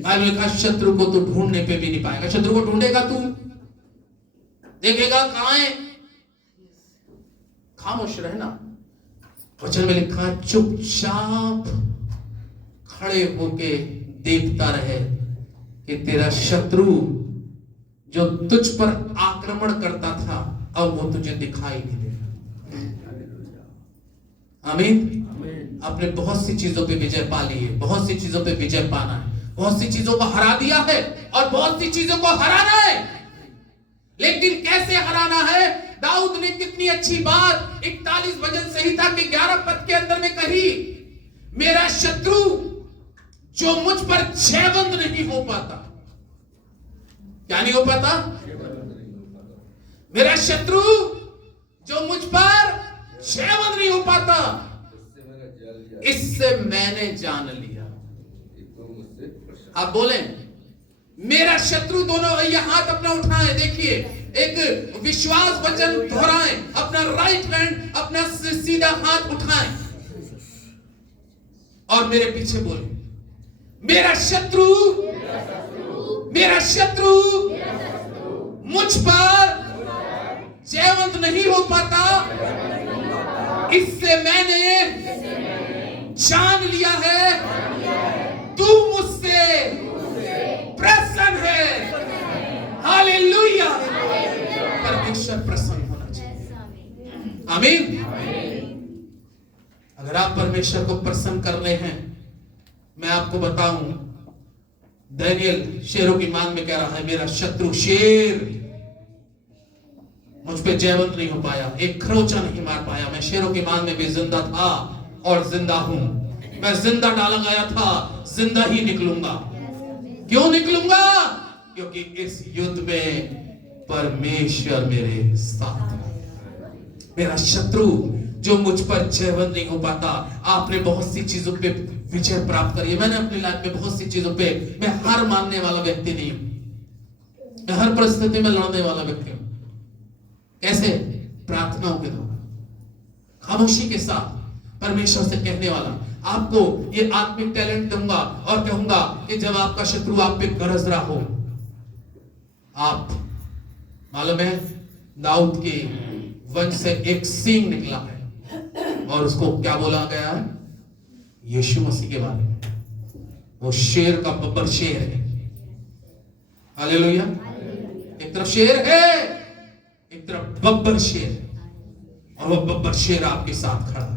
बाइबल लिखा शत्रु को तो ढूंढने पे भी नहीं पाएगा। शत्रु को ढूंढेगा तू, देखेगा कहां है, खामोश रहना। वचन में लिखा चुपचाप खड़े होके देखता रहे कि तेरा शत्रु जो तुझ पर आक्रमण करता था अब वो तुझे दिखाई नहीं देगा। आमीन। आपने बहुत सी चीजों पे विजय पा ली है, बहुत सी चीजों पे विजय पाना है, बहुत सी चीजों को हरा दिया है और बहुत सी चीजों को हराना है। लेकिन कैसे हराना है? दाऊद ने कितनी अच्छी बात 41 भजन संहिता के 11 पद के अंदर में कही, मेरा शत्रु जो मुझ पर जयवंत नहीं हो पाता। क्या नहीं हो पाता? मेरा शत्रु जो मुझ पर जयवंत नहीं हो पाता, इससे मैंने जान लिया। आप बोले मेरा शत्रु, दोनों ये हाथ अपना उठाए, देखिए एक विश्वास वचन दोहराएं, अपना राइट हैंड, अपना सीधा हाथ उठाएं और मेरे पीछे बोले, मेरा शत्रु मुझ पर जयवंत नहीं हो पाता, इससे मैंने जान लिया है तू मुझसे प्रसन्न है। हालेलुया। परमेश्वर प्रसन्न होना चाहिए। आमीन। अगर आप परमेश्वर को प्रसन्न कर रहे हैं, मैं आपको बताऊं, दानियल शेरों की मांग में कह रहा है, मेरा शत्रु शेर मुझ पे जयवंत नहीं हो पाया, एक खरोचा नहीं मार पाया। मैं शेरों की मांग में भी जिंदा था और जिंदा हूं। मैं जिंदा डाला गया था, जिंदा ही निकलूंगा। क्यों निकलूंगा? क्योंकि इस युद्ध में परमेश्वर मेरे साथ है। मेरा शत्रु जो मुझ पर जयवंत नहीं हो पाता। आपने बहुत सी चीजों पे विजय प्राप्त करी है। मैंने अपनी लाइफ में बहुत सी चीजों पे, मैं हार मानने वाला व्यक्ति नहीं हूं, मैं हर परिस्थिति में लड़ने वाला व्यक्ति हूं। कैसे? प्रार्थनाओं के द्वारा, खामोशी के साथ परमेश्वर से कहने वाला। आपको ये आत्मिक टैलेंट दूंगा और कहूंगा कि जब आपका शत्रु आप पे गरज रहा हो, आप, मालूम है दाऊद के वंश से एक सींग निकला है और उसको क्या बोला गया है? यीशु मसीह के बारे में। वो शेर का बब्बर शेर है। हालेलुया। एक तरफ शेर है, एक तरफ बब्बर शेर है, और वो बब्बर शेर आपके साथ खड़ा है।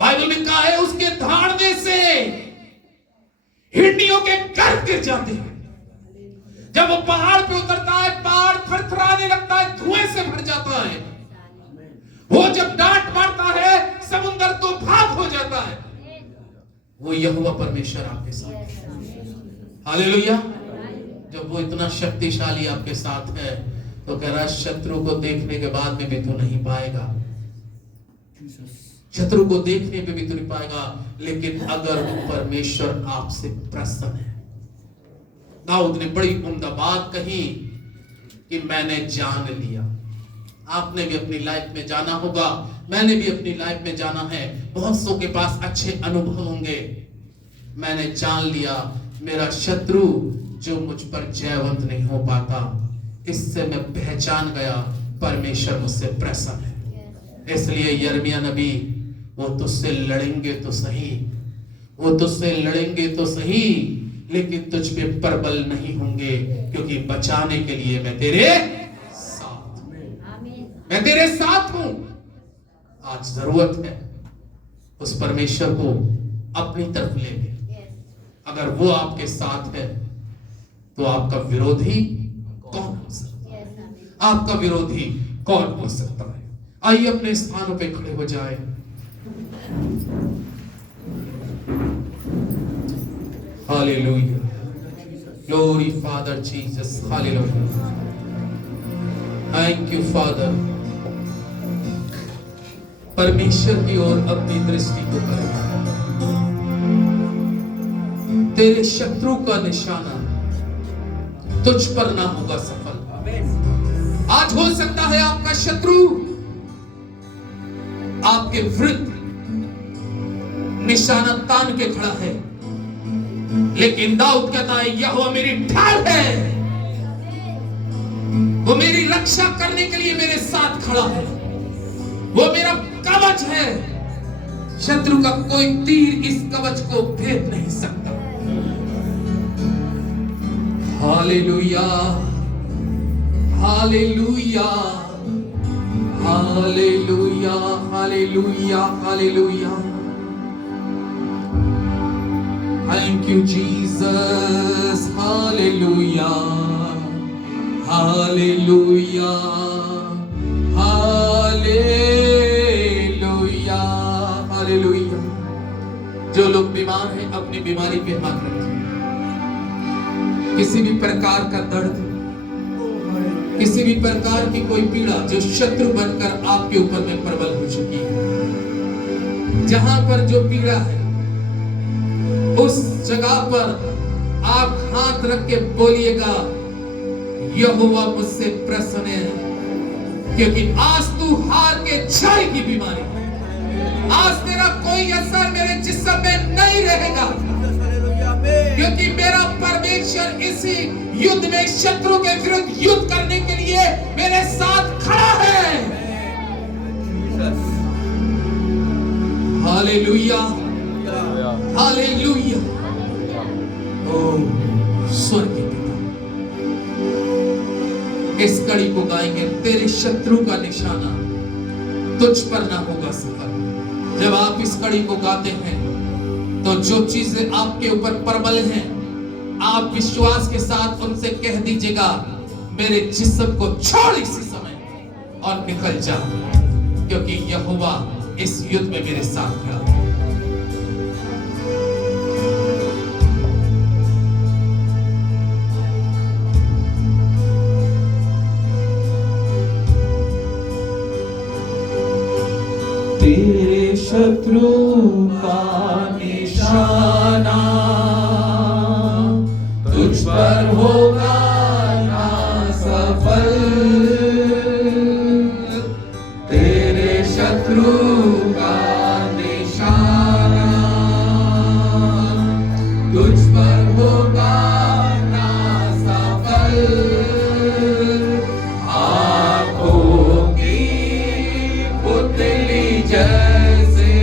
बाइबल में कहा है उसके धाड़ने से हिंडियों के घर गिर जाते हैं। जब वो पहाड़ पे उतरता है, पहाड़ थरथराने लगता है, धुएं से भर जाता है। वो जब डांट मारता है, समुद्र तो भाग हो जाता है। वो यहोवा परमेश्वर आपके साथ। हालेलुया। जब वो इतना शक्तिशाली आपके साथ है तो कह रहा है शत्रु को देखने के बाद में भी तू नहीं पाएगा, शत्रु को देखने पे भी तू नहीं पाएगा, लेकिन अगर वो परमेश्वर आपसे प्रसन्न है। दाऊद ने बड़ी उम्दा बात कही कि मैंने जान लिया। आपने भी अपनी लाइफ में जाना होगा, मैंने भी अपनी लाइफ में जाना है। बहुत सौ के पास अच्छे अनुभव होंगे। मैंने जान लिया मेरा शत्रु जो मुझ पर जयवंत नहीं हो पाता, इससे मैं पहचान गया परमेश्वर मुझसे प्रसन्न है। इसलिए यिर्मयाह नबी, वो तुझसे लड़ेंगे तो सही, वो तुझसे लड़ेंगे तो सही, लेकिन तुझ पे प्रबल नहीं होंगे, क्योंकि बचाने के लिए मैं तेरे साथ हूं। मैं तेरे साथ हूं। आज जरूरत है उस परमेश्वर को अपनी तरफ लेने। अगर वो आपके साथ है तो आपका विरोधी कौन हो सकता है? आपका विरोधी कौन हो सकता है? आइए अपने स्थानों पे खड़े हो जाए। Hallelujah. Glory father Jesus. Hallelujah. Thank you father. परमेश्वर की ओर अपनी दृष्टि को करें। तेरे शत्रु का निशाना तुझ पर ना होगा सफल। आज हो सकता है आपका शत्रु आपके विरुद्ध निशाना तान के खड़ा है, लेकिन दाऊद कहता है यहोवा मेरी ढाल है, वो मेरी रक्षा करने के लिए मेरे साथ खड़ा है, वो मेरा कवच है, शत्रु का कोई तीर इस कवच को भेद नहीं सकता। Hallelujah, hallelujah, hallelujah, hallelujah, hallelujah. Thank you, Jesus. Hallelujah. Hallelujah. Hallelujah. Hallelujah. जो लोग बीमार हैं अपनी बीमारी पे हाथ रखें। किसी भी प्रकार का दर्द, किसी भी प्रकार की कोई पीड़ा जो शत्रु बनकर आपके ऊपर में प्रबल हो चुकी है, जहां पर जो पीड़ा है उस जगह पर आप हाथ रख के बोलिएगा यहोवा मुझसे प्रसन्न है, क्योंकि आज तू हार के जाएगी बीमारी। आज तेरा कोई असर मेरे जिस्म में नहीं रहेगा, क्योंकि मेरा परमेश्वर इसी युद्ध में शत्रु के विरुद्ध युद्ध करने के लिए मेरे साथ खड़ा है। Hallelujah, hallelujah. ओ स्वर्गीय पिता, इस कड़ी को गाएंगे, तेरे शत्रु का निशाना तुझ पर ना होगा सफल। जब आप इस कड़ी को गाते हैं तो जो चीजें आपके ऊपर प्रबल हैं, आप विश्वास के साथ उनसे कह दीजिएगा मेरे जिस्म को छोड़ इसी समय और निकल जा, क्योंकि यहोवा इस युद्ध में मेरे साथ खड़ा है। तेरे शत्रु का निशाना तुझ पर होगा ना सफल, तेरे शत्रु का निशाना तुझ पर होगा ना सफल। आंखों की पुतली जैसे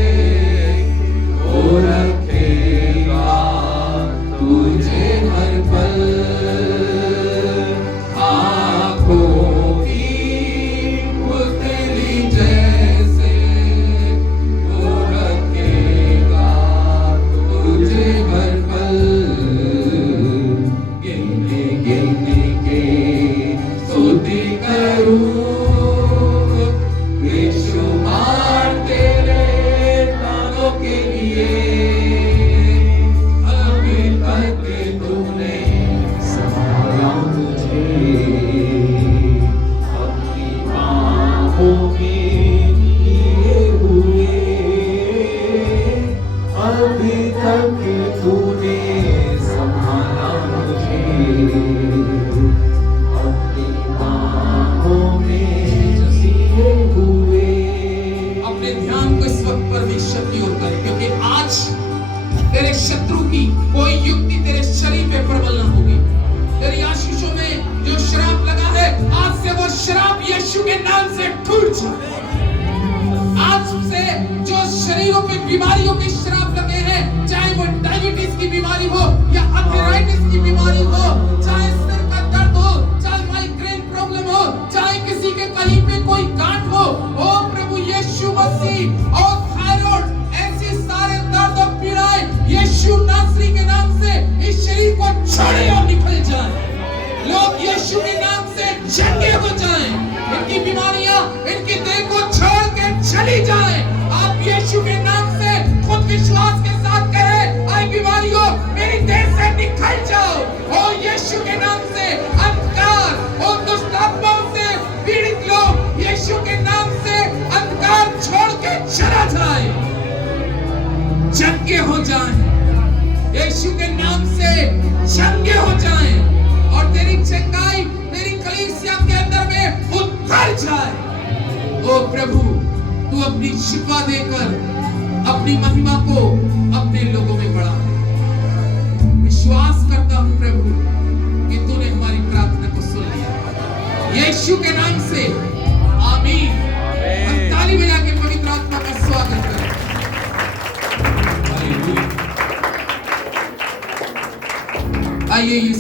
वो रखेगा तुझे हर पल। आंखों की पुतली जैसे वो रखेगा तुझे हर पल। गिन गिन के स्तुति करूं बेशुमार तेरे तानों के लिए। अभी तक तूने संभाला मुझे अपनी बाहों में लिए हुए। अभी तक तूने संभाला मुझे अपनी बाहों में लिए हुए। अपने ध्यान को इस वक्त परमेश्वर की ओर करें, क्योंकि आज तेरे शत्रु की कोई युक्ति तेरे शरीर पे प्रबल ना होगी। तेरी आशीषों में जो श्राप लगा है, आज से वो श्राप यीशु के नाम से टूट जाए। आज से जो शरीरों पे बीमारियों के श्राप लगे हैं, चाहे वो डायबिटीज की बीमारी हो या आर्थराइटिस की बीमारी हो, चाहे सिर का दर्द हो, चाहे माइग्रेन प्रॉब्लम हो, चाहे किसी के कहीं पे कोई गांठ हो, ओ प्रभु यीशु मसीह, और थायराइड, ऐसी सारे दर्द और पीड़ाएं यीशु नासरी के नाम से इस शरीर को छोड़े और निकल जाए। लोग यीशु के नाम से चंगे हो जाएं, इनकी बीमारियां इनकी देह को छोड़ के चली जाएं। आप यीशु के नाम से खुद विश्वास के साथ कहें, आई बीमारियों मेरी देह से निकल जाओ। ओ यीशु के नाम से अंधकार और दुष्ट आत्माओं से पीड़ित लोग यीशु के नाम से अंधकार छोड़ के चला जाए, चंगे हो जाएं। यीशु के नाम से चंगे हो जाएं और तेरी चंगाई तेरी कलीसिया के अंदर में उतर जाए। ओ प्रभु, तू अपनी शिफा देकर अपनी महिमा को अपने लोगों में बढ़ा दे। विश्वास यीशु के नाम से आमीन। हम ताली बजा के पवित्र आत्मा का स्वागत करें। हालेलुया। आइए